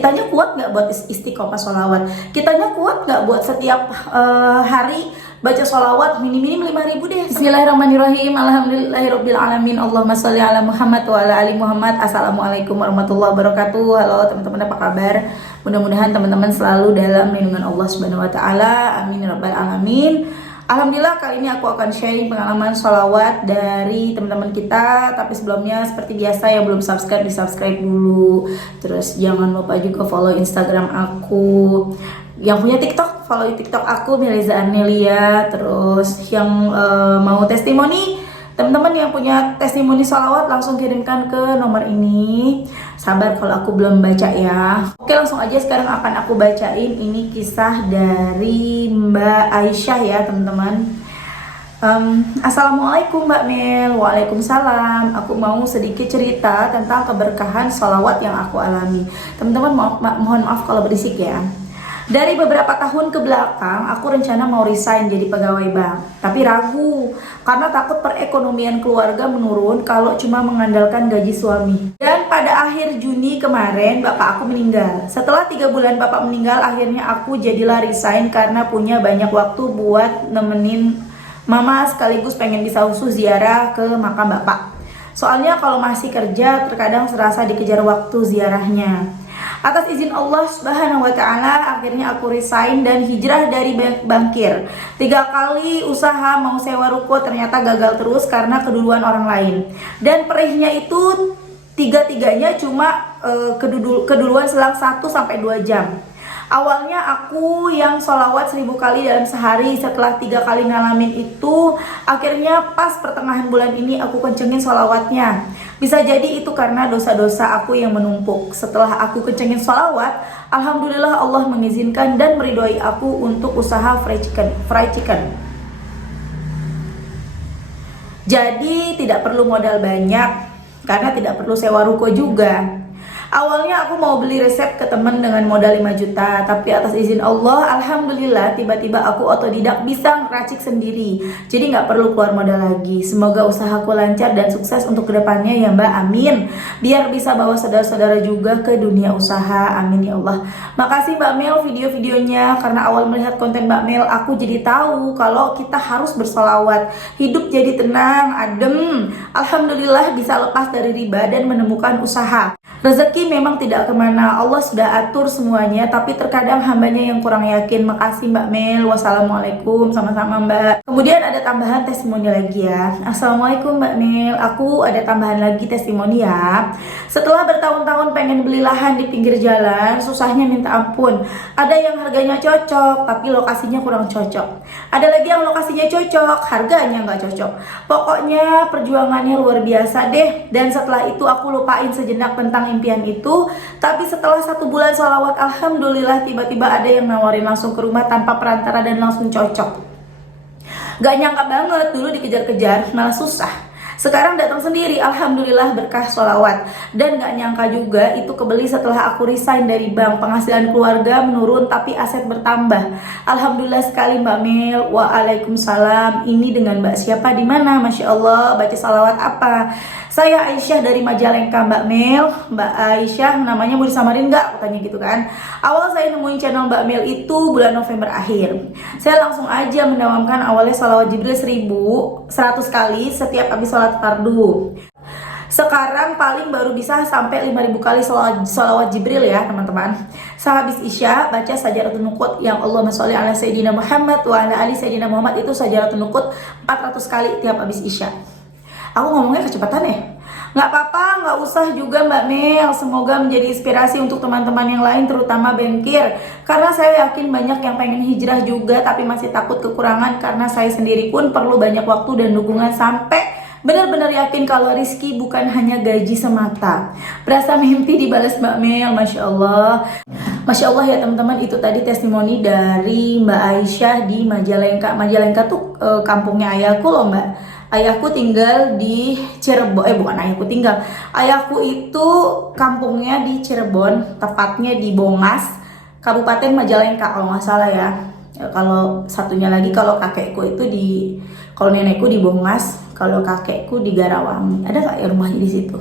Kitanya kuat nggak buat istiqomah sholawat? Kitanya kuat nggak buat setiap hari baca sholawat minim-minim 5.000 deh. Bismillahirrahmanirrahim. Alhamdulillahirobbilalamin. Allahumma sholli ala Muhammad wa ala ali Muhammad. Assalamualaikum warahmatullahi wabarakatuh. Halo teman-teman, apa kabar? Mudah-mudahan teman-teman selalu dalam lindungan Allah Subhanahu wa taala. Amin ya rabbal alamin. Alhamdulillah, kali ini aku akan sharing pengalaman sholawat dari teman-teman kita. Tapi sebelumnya seperti biasa, yang belum subscribe di subscribe dulu. Terus jangan lupa juga follow Instagram aku. Yang punya TikTok, follow TikTok aku Miliza Anelia. Terus yang mau testimoni, teman-teman yang punya testimoni sholawat langsung kirimkan ke nomor ini. Sabar kalau aku belum baca ya. Oke, langsung aja sekarang akan aku bacain. Ini kisah dari Mbak Aisyah ya teman-teman. Assalamualaikum Mbak Mel. Waalaikumsalam. Aku mau sedikit cerita tentang keberkahan sholawat yang aku alami. Teman-teman mohon maaf kalau berisik ya. Dari beberapa tahun ke belakang, aku rencana mau resign jadi pegawai bank. Tapi ragu, karena takut perekonomian keluarga menurun kalau cuma mengandalkan gaji suami. Dan pada akhir Juni kemarin, bapak aku meninggal. Setelah 3 bulan bapak meninggal, akhirnya aku jadilah resign karena punya banyak waktu buat nemenin mama, sekaligus pengen bisa khusus ziarah ke makam bapak. Soalnya kalau masih kerja, terkadang serasa dikejar waktu ziarahnya. Atas izin Allah Subhanahu wa taala, akhirnya aku resign dan hijrah dari bankir. 3 kali usaha mau sewa ruko ternyata gagal terus karena keduluan orang lain. Dan perihnya itu tiga-tiganya cuma keduluan selang 1-2 jam. Awalnya aku yang sholawat 1000 kali dalam sehari. Setelah 3 kali ngalamin itu, akhirnya pas pertengahan bulan ini aku kencengin sholawatnya. Bisa jadi itu karena dosa-dosa aku yang menumpuk. Setelah aku kencengin sholawat, alhamdulillah Allah mengizinkan dan meridhoi aku untuk usaha fried chicken. Jadi tidak perlu modal banyak karena tidak perlu sewa ruko juga. Awalnya aku mau beli resep ke temen dengan modal 5 juta, tapi atas izin Allah, alhamdulillah tiba-tiba aku otodidak bisa ngeracik sendiri. Jadi nggak perlu keluar modal lagi. Semoga usahaku lancar dan sukses untuk kedepannya ya Mbak, amin. Biar bisa bawa saudara-saudara juga ke dunia usaha, amin ya Allah. Makasih Mbak Mel video-videonya, karena awal melihat konten Mbak Mel, aku jadi tahu kalau kita harus bersolawat. Hidup jadi tenang, adem. Alhamdulillah bisa lepas dari riba dan menemukan usaha. Rezeki memang tidak kemana, Allah sudah atur semuanya, tapi terkadang hambanya yang kurang yakin. Makasih Mbak Mel. Wassalamualaikum. Sama-sama Mbak. Kemudian ada tambahan testimoni lagi ya. Assalamualaikum Mbak Mel, aku ada tambahan lagi testimoni ya. Setelah bertahun-tahun pengen beli lahan di pinggir jalan, susahnya minta ampun. Ada yang harganya cocok tapi lokasinya kurang cocok. Ada lagi yang lokasinya cocok, harganya nggak cocok. Pokoknya perjuangannya luar biasa deh. Dan setelah itu aku lupain sejenak tentang impian itu. Tapi setelah 1 bulan sholawat, alhamdulillah tiba-tiba ada yang nawarin langsung ke rumah tanpa perantara dan langsung cocok. Gak nyangka banget, dulu dikejar-kejar malah susah. Sekarang datang sendiri, alhamdulillah berkah sholawat. Dan gak nyangka juga itu kebeli setelah aku resign dari bank. Penghasilan keluarga menurun tapi aset bertambah. Alhamdulillah sekali Mbak Mel. Waalaikumsalam. Ini dengan Mbak siapa, di mana? Masya Allah, baca sholawat apa? Saya Aisyah dari Majalengka Mbak Mel. Mbak Aisyah, namanya mau disamarin nggak? Aku tanya gitu kan. Awal saya nemuin channel Mbak Mel itu bulan November akhir. Saya langsung aja mendawamkan awalnya sholawat Jibril 1100 kali setiap habis sholat fardu. Sekarang paling baru bisa sampai 5.000 kali sholawat Jibril ya teman-teman. Sehabis Isya baca Sajaratul Nuqut yang Allahumma sholli ala Sayyidina Muhammad wa ala ali Sayyidina Muhammad, itu Sajaratul Nuqut 400 kali tiap habis Isya. Aku ngomongnya kecepatan ya? Nggak apa-apa, nggak usah juga Mbak Mel. Semoga menjadi inspirasi untuk teman-teman yang lain, terutama bankir. Karena saya yakin banyak yang pengen hijrah juga tapi masih takut kekurangan. Karena saya sendiri pun perlu banyak waktu dan dukungan sampai benar-benar yakin kalau rizki bukan hanya gaji semata. Berasa mimpi dibalas Mbak Mel, Masya Allah. Masya Allah ya teman-teman, itu tadi testimoni dari Mbak Aisyah di Majalengka. Majalengka tuh kampungnya ayahku loh Mbak. Ayahku tinggal di Cirebon, bukan ayahku tinggal. Ayahku itu kampungnya di Cirebon, tepatnya di Bongas, Kabupaten Majalengka kalau nggak salah ya. Kalau satunya lagi, kalau kakekku itu kalau nenekku di Bongas, kalau kakekku di Garawangi. Ada nggak ya rumahnya di situ?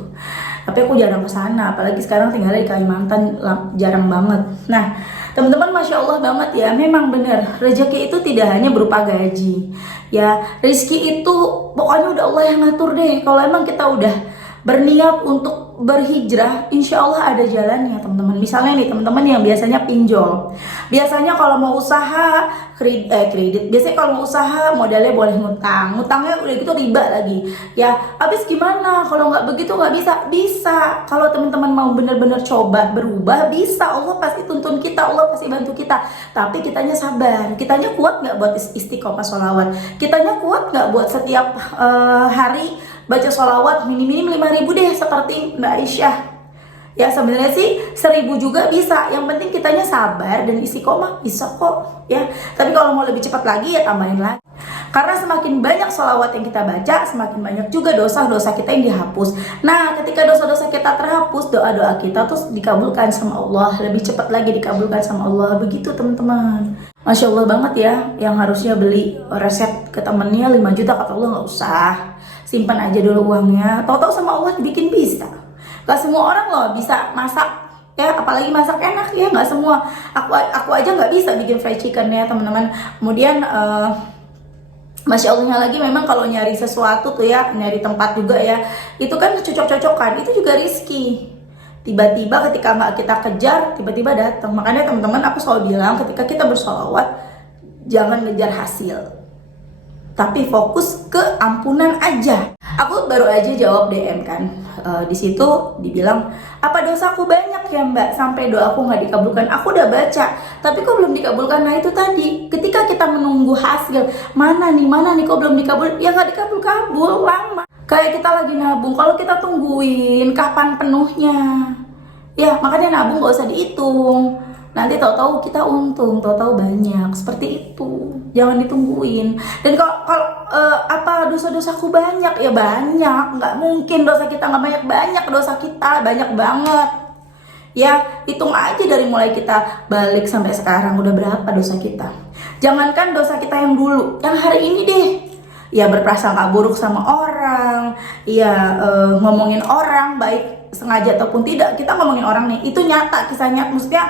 Tapi aku jarang ke sana, apalagi sekarang tinggalnya di Kalimantan, jarang banget. Nah, teman-teman, masya Allah banget ya, memang benar rezeki itu tidak hanya berupa gaji. Ya, rezeki itu pokoknya udah Allah yang ngatur deh. Kalau emang kita udah berniat untuk berhijrah, insya Allah ada jalannya teman-teman. Misalnya nih teman-teman yang biasanya pinjol, biasanya kalau mau usaha kredit, biasanya kalau mau usaha modalnya boleh ngutangnya udah gitu riba lagi ya. Habis gimana kalau nggak begitu, nggak bisa. Kalau teman-teman mau bener-bener coba berubah, bisa. Allah pasti tuntun kita, Allah pasti bantu kita, tapi kitanya sabar. Kitanya kuat nggak buat istiqomah sholawat? Kitanya kuat nggak buat setiap hari baca sholawat minim-minim 5.000 deh seperti Mbak Aisyah? Ya sebenarnya sih 1.000 juga bisa, yang penting kitanya sabar dan istiqomah, bisa kok ya. Tapi kalau mau lebih cepat lagi ya tambahin lagi, karena semakin banyak sholawat yang kita baca, semakin banyak juga dosa-dosa kita yang dihapus. Nah ketika dosa-dosa kita terhapus, doa-doa kita tuh dikabulkan sama Allah, lebih cepat lagi dikabulkan sama Allah. Begitu teman-teman. Masya Allah banget ya, yang harusnya beli resep ke temennya 5 juta, kata Allah nggak usah, simpan aja dulu uangnya. Tahu-tahu sama Allah dibikin bisa. Gak semua orang loh bisa masak ya, apalagi masak enak ya, nggak semua. Aku aja nggak bisa bikin fried chicken ya teman-teman. Kemudian Masya Allahnya lagi, memang kalau nyari sesuatu tuh ya, nyari tempat juga ya, itu kan cocok-cocokan, itu juga rizki. Tiba-tiba ketika nggak kita kejar, tiba-tiba datang. Makanya teman-teman, aku selalu bilang ketika kita bersolawat, jangan ngejar hasil, tapi fokus ke ampunan aja. Aku baru aja jawab DM kan, di situ dibilang, apa dosaku banyak ya Mbak sampai doaku nggak dikabulkan? Aku udah baca, tapi kok belum dikabulkan? Nah itu tadi, ketika kita menunggu hasil, mana nih kok belum dikabul? Ya nggak dikabul-kabul, lama. Kayak kita lagi nabung, kalau kita tungguin kapan penuhnya, ya makanya nabung gak usah dihitung. Nanti tahu-tahu kita untung, tahu-tahu banyak. Seperti itu, jangan ditungguin. Dan kalau apa dosa-dosaku banyak, ya banyak. Nggak mungkin dosa kita nggak banyak, dosa kita banyak banget. Ya hitung aja dari mulai kita balik sampai sekarang udah berapa dosa kita. Jangankan dosa kita yang dulu, yang hari ini deh. Ya berprasangka buruk sama orang, ya ngomongin orang baik sengaja ataupun tidak, kita ngomongin orang nih, itu nyata, kisah nyata. Maksudnya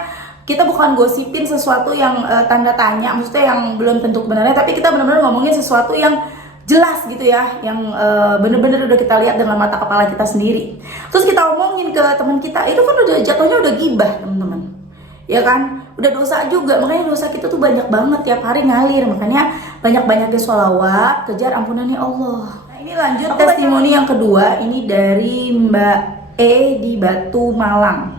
kita bukan gosipin sesuatu yang tanda tanya, maksudnya yang belum tentu kebenarannya, tapi kita benar-benar ngomongin sesuatu yang jelas gitu ya, yang bener-bener udah kita lihat dengan mata kepala kita sendiri. Terus kita omongin ke teman kita, itu kan udah jatuhnya udah gibah teman-teman, ya kan, udah dosa juga. Makanya dosa kita tuh banyak banget, tiap hari ngalir. Makanya banyak-banyaknya sholawat, kejar ampunannya Allah. Nah ini lanjut testimoni yang kedua, ini dari Mbak E di Batu Malang.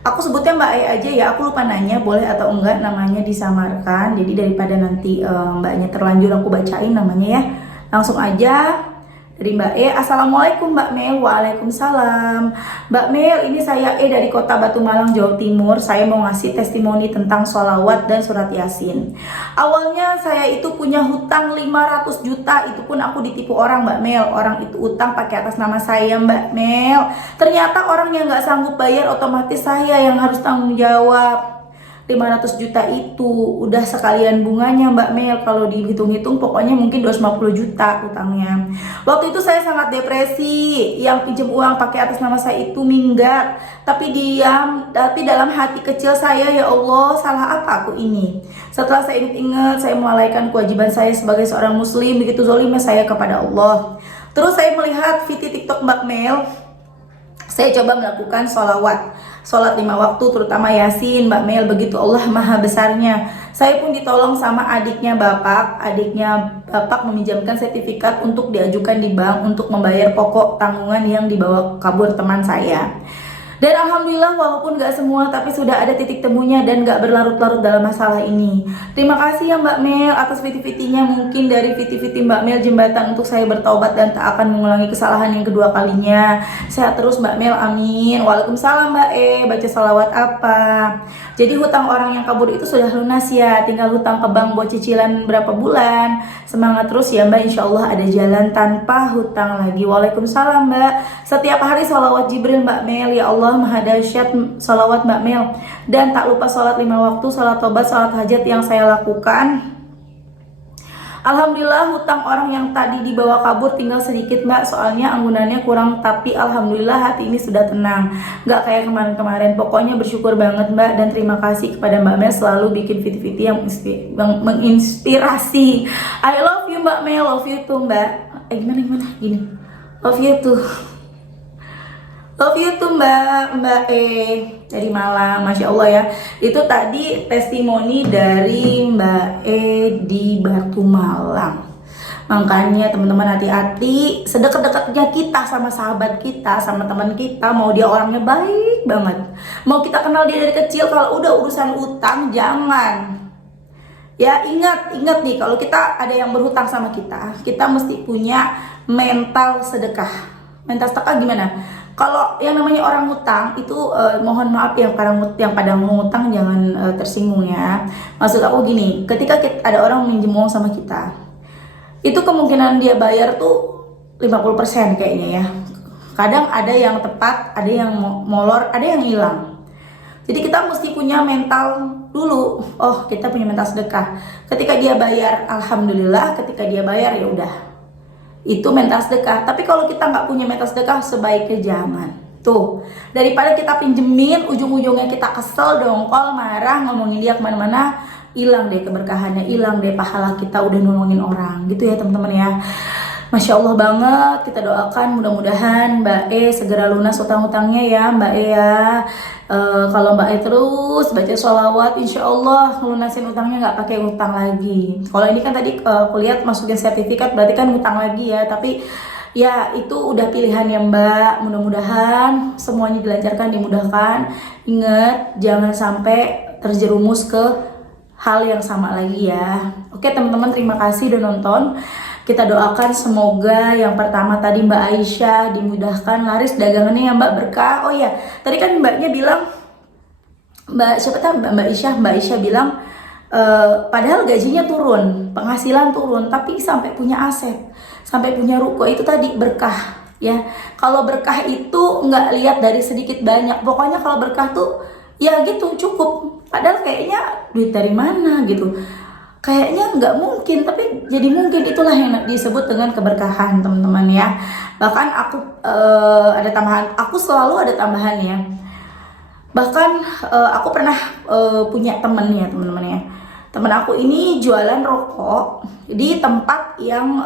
Aku sebutnya Mbak E aja ya, aku lupa nanya boleh atau enggak namanya disamarkan. Jadi daripada nanti mbaknya terlanjur aku bacain namanya ya, langsung aja dari Mbak E. Assalamualaikum Mbak Mel. Waalaikumsalam. Mbak Mel, ini saya E dari kota Batu Malang, Jawa Timur. Saya mau ngasih testimoni tentang sholawat dan surat yasin. Awalnya saya itu punya hutang 500 juta, itu pun aku ditipu orang Mbak Mel. Orang itu utang pakai atas nama saya Mbak Mel. Ternyata orang yang nggak sanggup bayar, otomatis saya yang harus tanggung jawab. 500 juta itu udah sekalian bunganya Mbak Mel, kalau dihitung-hitung pokoknya mungkin 250 juta utangnya. Waktu itu saya sangat depresi, yang pinjam uang pakai atas nama saya itu minggat, tapi dalam hati kecil saya, ya Allah, salah apa aku ini? Setelah saya ingat-ingat, saya melalaikan kewajiban saya sebagai seorang muslim, begitu zolimnya saya kepada Allah. Terus saya melihat video TikTok Mbak Mel, saya coba melakukan sholat 5 waktu, terutama yasin Mbak Mel. Begitu Allah maha besarnya, saya pun ditolong sama adiknya bapak meminjamkan sertifikat untuk diajukan di bank untuk membayar pokok tanggungan yang dibawa kabur teman saya. Dan alhamdulillah walaupun gak semua, tapi sudah ada titik temunya dan gak berlarut-larut dalam masalah ini. Terima kasih ya Mbak Mel atas viti-vitinya. Mungkin dari viti-viti Mbak Mel jembatan untuk saya bertaubat dan tak akan mengulangi kesalahan yang kedua kalinya. Sehat terus Mbak Mel, amin. Waalaikumsalam Mbak E. Baca salawat apa? Jadi hutang orang yang kabur itu sudah lunas ya, tinggal hutang ke bank buat cicilan berapa bulan. Semangat terus ya Mbak, insya Allah ada jalan tanpa hutang lagi. Waalaikumsalam Mbak. Setiap hari sholawat Jibril Mbak Mel, ya Allah maha dahsyat sholawat Mbak Mel. Dan tak lupa sholat 5 waktu, sholat tobat, sholat hajat yang saya lakukan. Alhamdulillah hutang orang yang tadi dibawa kabur tinggal sedikit mbak, soalnya anggunannya kurang, tapi alhamdulillah hati ini sudah tenang, nggak kayak kemarin-kemarin. Pokoknya bersyukur banget mbak, dan terima kasih kepada Mbak Mel selalu bikin video-video yang menginspirasi. I love you Mbak Mel, love you tuh mbak. Gimana gini, love you tuh. Love you tuh Mbak dari Malang, Masya Allah ya. Itu tadi testimoni dari Mbak di Batu Malang. Makanya teman-teman hati-hati, sedekat-dekatnya kita sama sahabat kita, sama teman kita, mau dia orangnya baik banget, mau kita kenal dia dari kecil, kalau udah urusan utang jangan. Ya ingat nih, kalau kita ada yang berhutang sama kita mesti punya mental sedekah. Mental sedekah gimana? Kalau yang namanya orang ngutang itu mohon maaf yang pada ngutang jangan tersinggung ya. Maksud aku gini, ketika ada orang minjem uang sama kita, itu kemungkinan dia bayar tuh 50% kayaknya ya. Kadang ada yang tepat, ada yang molor, ada yang hilang. Jadi kita mesti punya mental dulu. Oh, kita punya mental sedekah. Ketika dia bayar, alhamdulillah. Ketika dia bayar ya udah. Itu mental sedekah. Tapi kalau kita nggak punya mental sedekah, sebaiknya jangan. Tuh, daripada kita pinjemin, ujung-ujungnya kita kesel, dongkol, marah, ngomongin dia kemana-mana, hilang deh keberkahannya, hilang deh pahala kita udah nolongin orang. Gitu ya teman-teman ya. Masya Allah banget, kita doakan mudah-mudahan Mbak segera lunas utang-utangnya ya Mbak ya. Kalau Mbak terus baca sholawat, insya Allah lunasin utangnya, nggak pakai utang lagi. Kalau ini kan tadi aku lihat masukin sertifikat, berarti kan utang lagi ya. Tapi ya itu udah pilihannya Mbak. Mudah-mudahan semuanya dilancarkan, dimudahkan. Ingat jangan sampai terjerumus ke hal yang sama lagi ya. Oke teman-teman, terima kasih udah nonton. Kita doakan semoga yang pertama tadi Mbak Aisyah dimudahkan laris dagangannya ya Mbak, berkah. Oh ya, tadi kan Mbaknya bilang, Mbak Aisyah bilang padahal gajinya turun, penghasilan turun, tapi sampai punya aset, sampai punya ruko, itu tadi berkah ya. Kalau berkah itu nggak lihat dari sedikit banyak, pokoknya kalau berkah tuh ya gitu cukup. Padahal kayaknya duit dari mana gitu, kayaknya nggak mungkin, tapi jadi mungkin. Itulah yang disebut dengan keberkahan teman-teman ya. Bahkan aku ada tambahan, aku selalu ada tambahan ya. Bahkan aku pernah punya temen ya teman-teman ya. Temen aku ini jualan rokok di tempat yang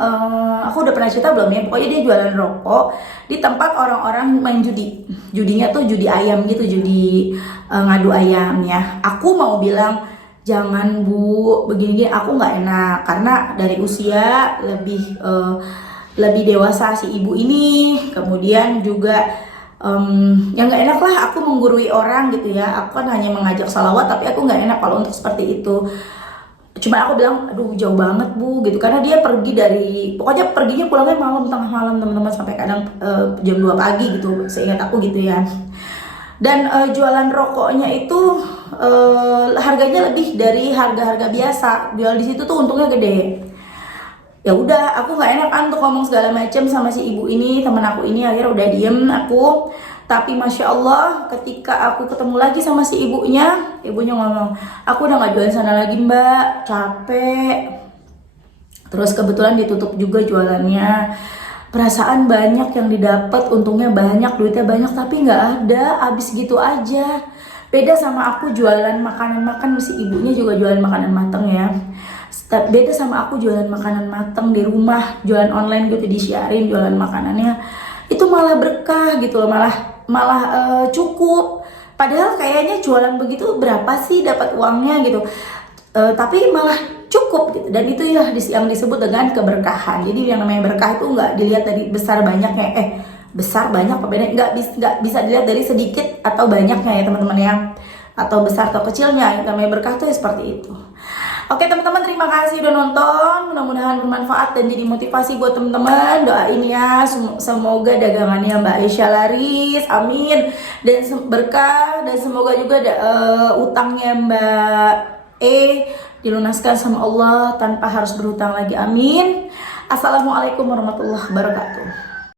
aku udah pernah cerita belum ya. Pokoknya dia jualan rokok di tempat orang-orang main judi. Judinya tuh judi ayam gitu, judi ngadu ayam ya. Aku mau bilang, jangan Bu, begini-gini aku nggak enak, karena dari usia lebih dewasa si ibu ini, kemudian juga yang nggak enak lah aku menggurui orang gitu ya. Aku kan hanya mengajak salawat, tapi aku nggak enak kalau untuk seperti itu. Cuma aku bilang, aduh jauh banget Bu gitu, karena dia pergi pokoknya perginya pulangnya malam, tengah malam teman-teman, sampai kadang jam 2 pagi gitu, seingat aku gitu ya. Dan jualan rokoknya itu harganya lebih dari harga-harga biasa. Jual di situ tuh untungnya gede. Ya udah, aku nggak enak kan tuh ngomong segala macam sama si ibu ini, temen aku ini. Akhirnya udah diem aku. Tapi masya Allah, ketika aku ketemu lagi sama si ibunya ngomong, aku udah nggak jualan sana lagi Mbak, capek. Terus kebetulan ditutup juga jualannya. Perasaan banyak yang didapat, untungnya banyak, duitnya banyak, tapi nggak ada, habis gitu aja. Beda sama aku jualan makanan, si ibunya juga jualan makanan mateng ya. Beda sama aku jualan makanan mateng di rumah, jualan online gitu, disiarin jualan makanannya. Itu malah berkah gitu loh, malah cukup. Padahal kayaknya jualan begitu berapa sih dapat uangnya gitu. Tapi malah cukup gitu. Dan itu ya yang disebut dengan keberkahan. Jadi yang namanya berkah itu nggak dilihat dari besar banyaknya, besar banyak apa beda, nggak bisa dilihat dari sedikit atau banyaknya ya teman-teman ya, atau besar atau kecilnya. Yang namanya berkah itu ya seperti itu. Oke teman-teman, terima kasih udah nonton. Mudah-mudahan bermanfaat dan jadi motivasi buat teman-teman. Doain ya semoga dagangannya Mbak Aisyah laris, amin, dan berkah, dan semoga juga utangnya Mbak dilunaskan sama Allah tanpa harus berhutang lagi, amin. Assalamualaikum warahmatullahi wabarakatuh.